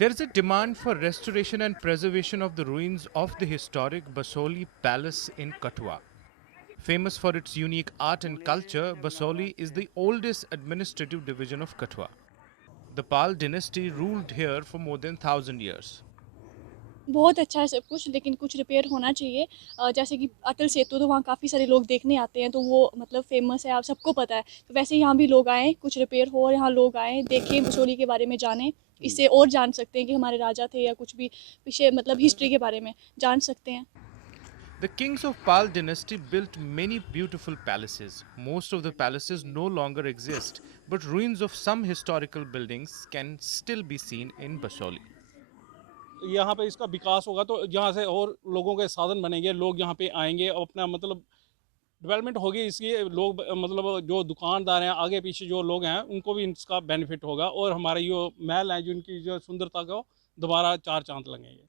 There is a demand for restoration and preservation of the ruins of the historic Basohli Palace in Kathua. Famous for its unique art and culture, Basohli is the oldest administrative division of Kathua. The Pal dynasty ruled here for more than 1,000 years. बहुत अच्छा है सब कुछ, लेकिन कुछ repair होना चाहिए। जैसे कि अटल सेतु, तो वहाँ काफ़ी सारे लोग देखने आते हैं, तो वो मतलब फ़ेमस है, आप सबको पता है। तो वैसे ही यहाँ भी लोग आएँ, कुछ रिपेयर हो और यहाँ लोग आएँ, देखें, बसोली के बारे में जानें। इससे और जान सकते हैं कि हमारे राजा थे या कुछ भी पीछे मतलब हिस्ट्री के बारे में जान सकते हैं। The kings of Pal dynasty built many beautiful palaces. Most of the palaces no longer exist, but ruins of some historical buildings can still be seen in Basohli. यहाँ पे इसका विकास होगा तो यहाँ से और लोगों के साधन बनेंगे, लोग यहाँ पे आएंगे और अपना मतलब डेवलपमेंट होगी। इसलिए लोग मतलब जो दुकानदार हैं, आगे पीछे जो लोग हैं, उनको भी इसका बेनिफिट होगा और हमारे जो महल हैं, जिनकी जो सुंदरता को दोबारा चार चांद लगेंगे।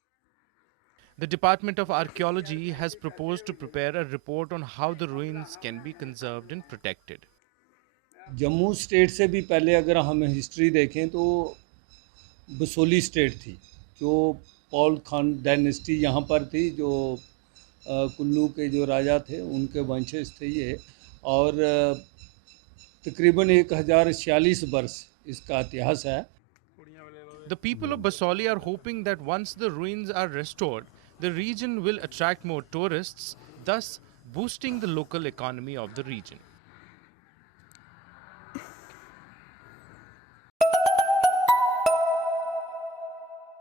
The Department of Archaeology has proposed to prepare a report on how the ruins can be conserved and protected. Jammu state से भी पहले अगर हम हिस्ट्री देखें तो बसोली स्टेट थी, जो पॉल खान डायनेस्टी यहाँ पर थी, जो कुल्लू के जो राजा थे उनके वंशज थे ये। और तकरीबन 1046 वर्ष इसका इतिहास है। The people of Basohli are hoping that once the ruins are restored, the region will attract more tourists, thus boosting the local economy of the region.